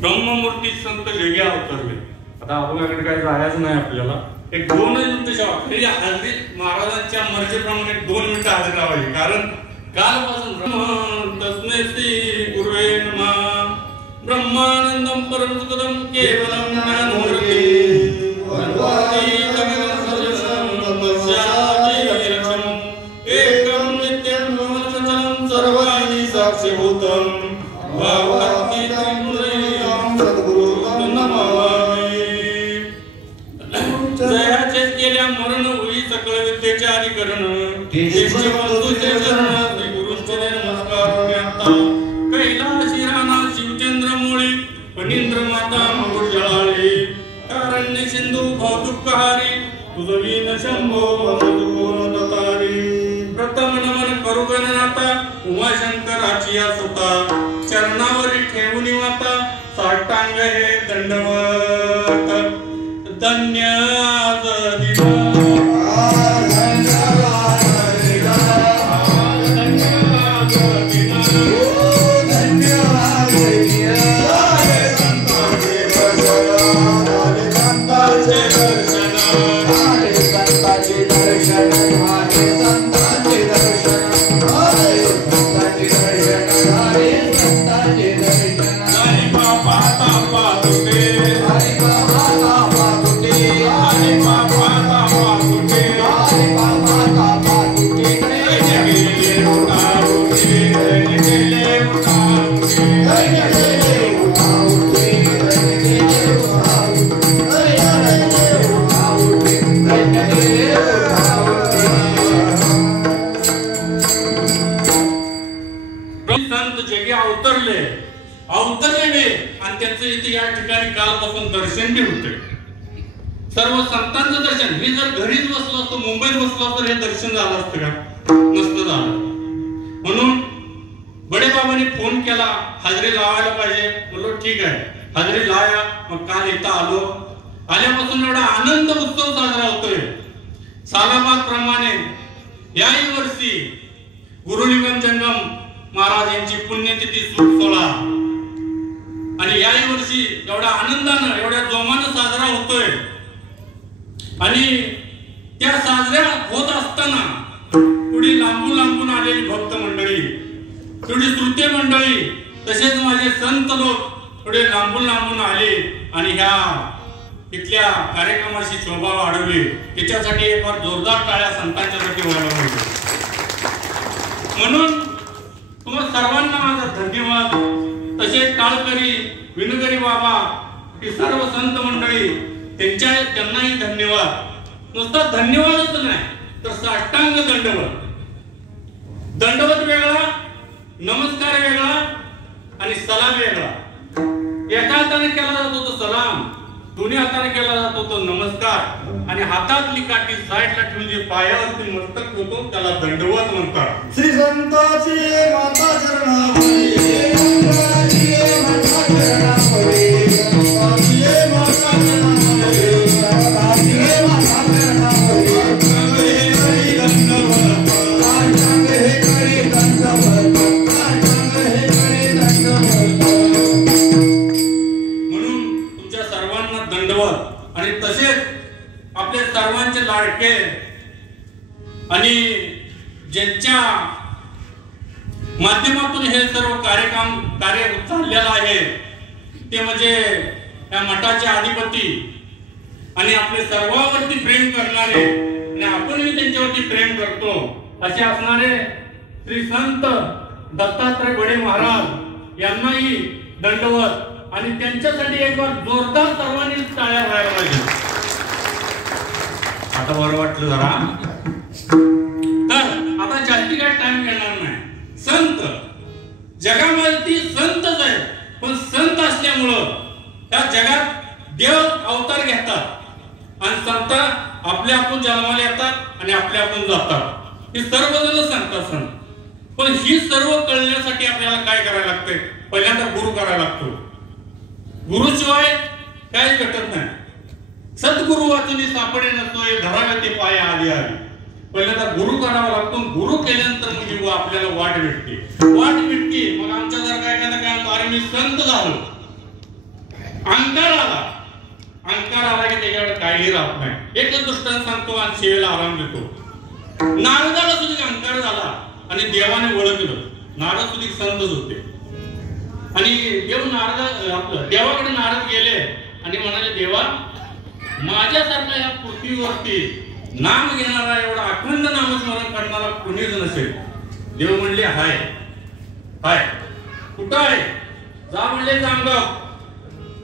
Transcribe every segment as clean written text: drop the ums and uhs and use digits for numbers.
ब्रह्ममूर्ती संत जगी अवतरले. आता आपल्याकडे काही जायचं नाही आपल्याला. एक 2 मिनिटं हजरी महाराजांच्या मर्जीप्रमाणे 2 मिनिटं हजरी लावायची. कारण कालपासून तस्मै श्री गुरुवे नमः ब्रह्मानंदम परमसुखदम केवलम ज्ञानमूर्ती एकम नित्यं भवनचलम सर्वाणि साक्षीभूतम जयाचे केल्या मरण होई सकळ विद्येचे अधिकरण गुरुंचे नमस्कार कैलाशी राणा शिवचंद्र मुळी फणींद्र माता मुकुट जळाळे कारण्य सिंधू भौतुकहारी तुझवीन शंभो तारी प्रथम नमन करू गणनाथा उमाशंकराची या सुता चरणावरी ठेवून वाता साष्टांग हे दंडवत धन्य दर्शन बी होते. सर्व संतांचं दर्शन. मी जर घरीच बसलो असतो, मुंबईत बसलो असतो, हे दर्शन झालं असतं का? नसतं झालं. म्हणून बडेबाबांनी फोन केला हजरी लावायला पाहिजे. बोललो ठीक आहे हजरी लावा. मग काल इथं आलो. आल्यापासून एवढा आनंद उत्सव साजरा होतोय. सालाबाद प्रमाणे याही वर्षी गुरुलिंगम जंगम महाराज यांची पुण्यतिथी सुख 16 आणि याही वर्षी एवढ्या आनंदानं एवढ्या जोमानं साजरा होतोय. आणि त्या साजऱ्या होत असताना थोडी लांबून आलेली भक्त मंडळी, थोडी श्रुते मंडळी, तसेच माझे संत लोक थोडे लांबून आले आणि ह्या इथल्या कार्यक्रमाची शोभा वाढवली. त्याच्यासाठी एक फार जोरदार टाळ्या संतांच्यासाठी व्हायला पाहिजे. म्हणून तुम्हा सर्वांना माझा धन्यवाद. तसे टाळकरी विनकरी बाबा ही सर्व संत मंडळी त्यांनाही धन्यवाद. नुसता धन्यवादच नाही तर साष्टांग दंडवत. दंडवत वेगळा, नमस्कार वेगळा आणि सलाम वेगळा. एका हाताने केला जातो तो सलाम, दोन्ही हाताने केला जातो तो नमस्कार आणि हातातली काठी साईडला ठेवून जे पायावरती मस्तक होतो त्याला दंडवत म्हणतात. श्री संताची माता चरणावरी आणि तसेच आपले सर्वांचे लाडके आणि ज्यांच्या माध्यमातून हे सर्व कार्य चाललेलं आहे ते म्हणजे या मठाचे अधिपती आणि आपले सर्वांवरती प्रेम करणारे आणि आपणही त्यांच्यावरती प्रेम करतो असे असणारे श्री संत दत्तात्रय बडे महाराज यांनाही दंडवत. आणि त्यांच्यासाठी एक बार जोरदार सर्वांनी टाळ्या व्हायला पाहिजे. आता बरं वाटलं जरा. तर आता जास्ती काय टाइम घेणार नाही. संत जगामध्ये संतच आहे, पण संत असल्यामुळं त्या जगात देव अवतार घेतात आणि संत आपल्या आपण जन्माला येतात आणि आपल्या आपण जातात. हे सर्वजण सांगतात संत. पण ही सर्व कळण्यासाठी आपल्याला काय करायला लागतंय? पहिल्यांदा गुरु करायला लागतो. गुरुशिवाय काहीच भेटत नाही. सद्गुरु वाचून सापडे नसतोय, धरावे ते पाय आधी आधी. पहिल्यांदा गुरु करावा लागतो. गुरु केल्यानंतर मग आपल्याला वाट भेटते. वाट भेटते मग आमच्या जर काय अरे मी संत झालो, अहंकार आला की त्याच्याकडे काही राहत नाही. एकच दृष्टांत सांगतो आणि सेवेला आराम देतो. नारदाला सुद्धा अहंकार झाला आणि देवाने ओळखलं. नारद सुद्धा संतच होते आणि देवाकडे नारद गेले आणि म्हणाले, देवा माझ्यासारखा या पृथ्वीवरती नाम घेणारा, एवढा अखंड नामस्मरण करणारा कोणीच नसेल. देव म्हणले हाय हाय. कुठं आहे? जा म्हणले जामगाव,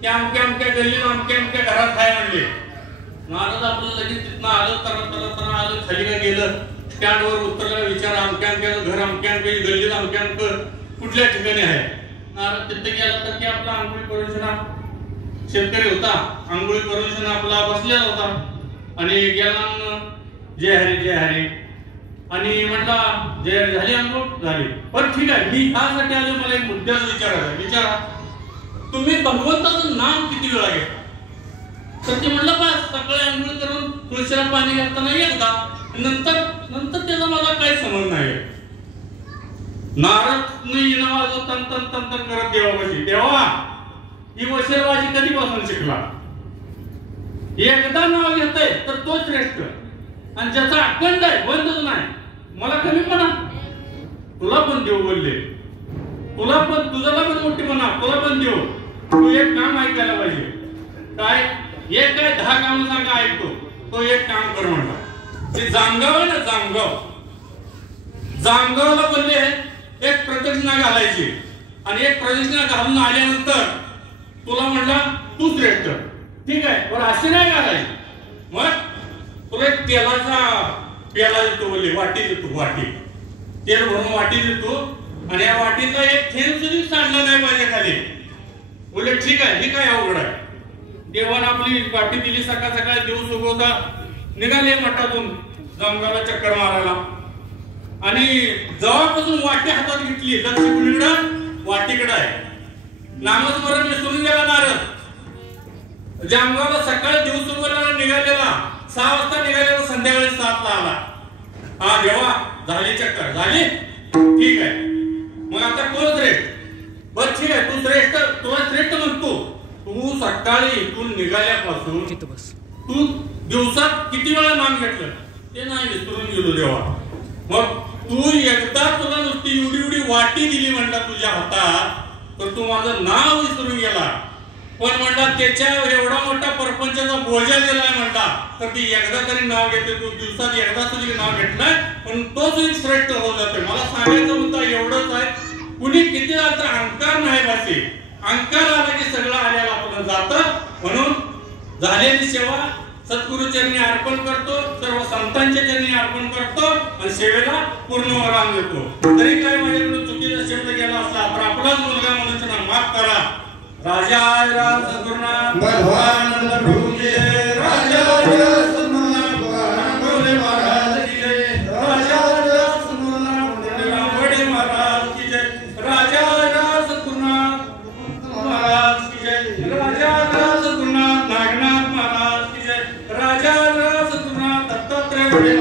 त्या अमक्या गल्लीत अमक्या घरात आहे म्हणले. नारद आपलं लगेच तिथनं आलं, तर आलं, खाली का गेलं, स्टँडवर उतरला, विचार अमक्या घर अमक्या गल्लीत अमक्या कुठल्या ठिकाणी आहे. नारद तिथे गेला तर की आपला आंघोळी करून शेतकरी होता, आंघोळी करून आपला बसलेला होता आणि गेला जय हरी आणि म्हटला जय हरी झाली, आंघोळ झाली. पण ठीक आहे, मी ह्यासाठी आलो, मला एक मुद्द्याचा विचारा तुम्ही भगवंताचं नाम किती वेळा घेता? तर ते म्हणलं बस सकाळी आंघोळ करून तुळशीला पाणी घालताना एकदा, नंतर त्याचा मला काही समज नाही. नारद नावाचं तंतर करत देवापाशी, देवा ही वशरबाजी कधीपासून शिकला? एकदा नाव घेतय तर तो श्रेष्ठ आणि ज्याचा अखंड आहे बंदच नाही. मला कमी म्हणा, तुला पण देव बोलले, तुला पण तुझ्याला पण मोठी म्हणा, तुला पण देव. तू एक काम ऐकायला पाहिजे. काय? एक काय 10 काम सांगा ऐकतो, तो एक काम कर म्हणला. ते जामगाव आहे ना, जामगावला बोलले एक प्रदक्षिणा घालायची आणि एक प्रदक्षिणा घालून आल्यानंतर तुला म्हणला तू श्रेष्ठ. ठीक आहे, पण असे नाही घालायची. मग तुला एक तेलाचा प्याला देतो बोलले, वाटी देतो, वाटी तेल भरून वाटी देतो आणि या वाटीचा एक थेंब सुद्धा सांडला नाही पाहिजे खाली. बोलले ठीक आहे, ही काय अवघड आहे. देवाने आपली वाटी दिली, सकाळ दिवस उगवता निघाले मठातून जामगावला चक्कर मारायला आणि जवळपासून वाटी हातात घेतली, लक्ष कुणीकडं? वाटीकडे आहे. नामस्मरण विसरून गेला नारद. जामगावला सकाळी दिवस उगवल्याला निघालेला, 6 वाजता निघालेला, संध्याकाळी 7 ला आला. हा देवा झाली चक्कर झाली, ठीक आहे. मग आता कोण श्रेष्ठ? बस ठीक आहे, तू श्रेष्ठ, तुला श्रेष्ठ म्हणतो. तू सकाळी इथून निघाल्यापासून तू दिवसात किती वेळा नाम घेतलं ते नाही विसरून गेलो देवा. मग तू एकदा तुला नुसती एवढी वाटी दिली म्हणला तुझ्या हातात, तर तू माझं नाव विसरून गेला. पण म्हणला त्याच्या एवढा मोठा परपंचाचा बोजा दिलाय म्हणला, तर ती एकदा तरी नाव घेते. तू दिवसात एकदा तुझी नाव घेतलंय, पण तोच एक श्रेष्ठ होत जाते. मला सांगायचं मुद्दा एवढंच आहे, कुणी किती झालं तर अहंकार नाही पाहिजे. अहंकार आला की सगळं आल्याला आपण जातं. म्हणून झालेली सेवा सद्गुरु चरणी अर्पण करतो, सर्व संतांच्या चरणी अर्पण करतो आणि सेवेला पूर्ण वरान देतो. तरी काय माझ्याकडून चुकीचा शब्द गेला असला तर आपलाच मुलगा म्हणून त्यांना माफ करा. राजा राम सद्गुरुनाथ भगवान प्रभूजी, राजा सद्गुरुनाथ भगवान भोले महाराज की जय, राजा सद्गुरुनाथ बड़े महाराज की जय, राजा सद्गुरुनाथ महाराज की जय, राजा सद्गुरुनाथ नागनाथ महाराज की जय, राजा सद्गुरुनाथ दत्तात्रेय बड़े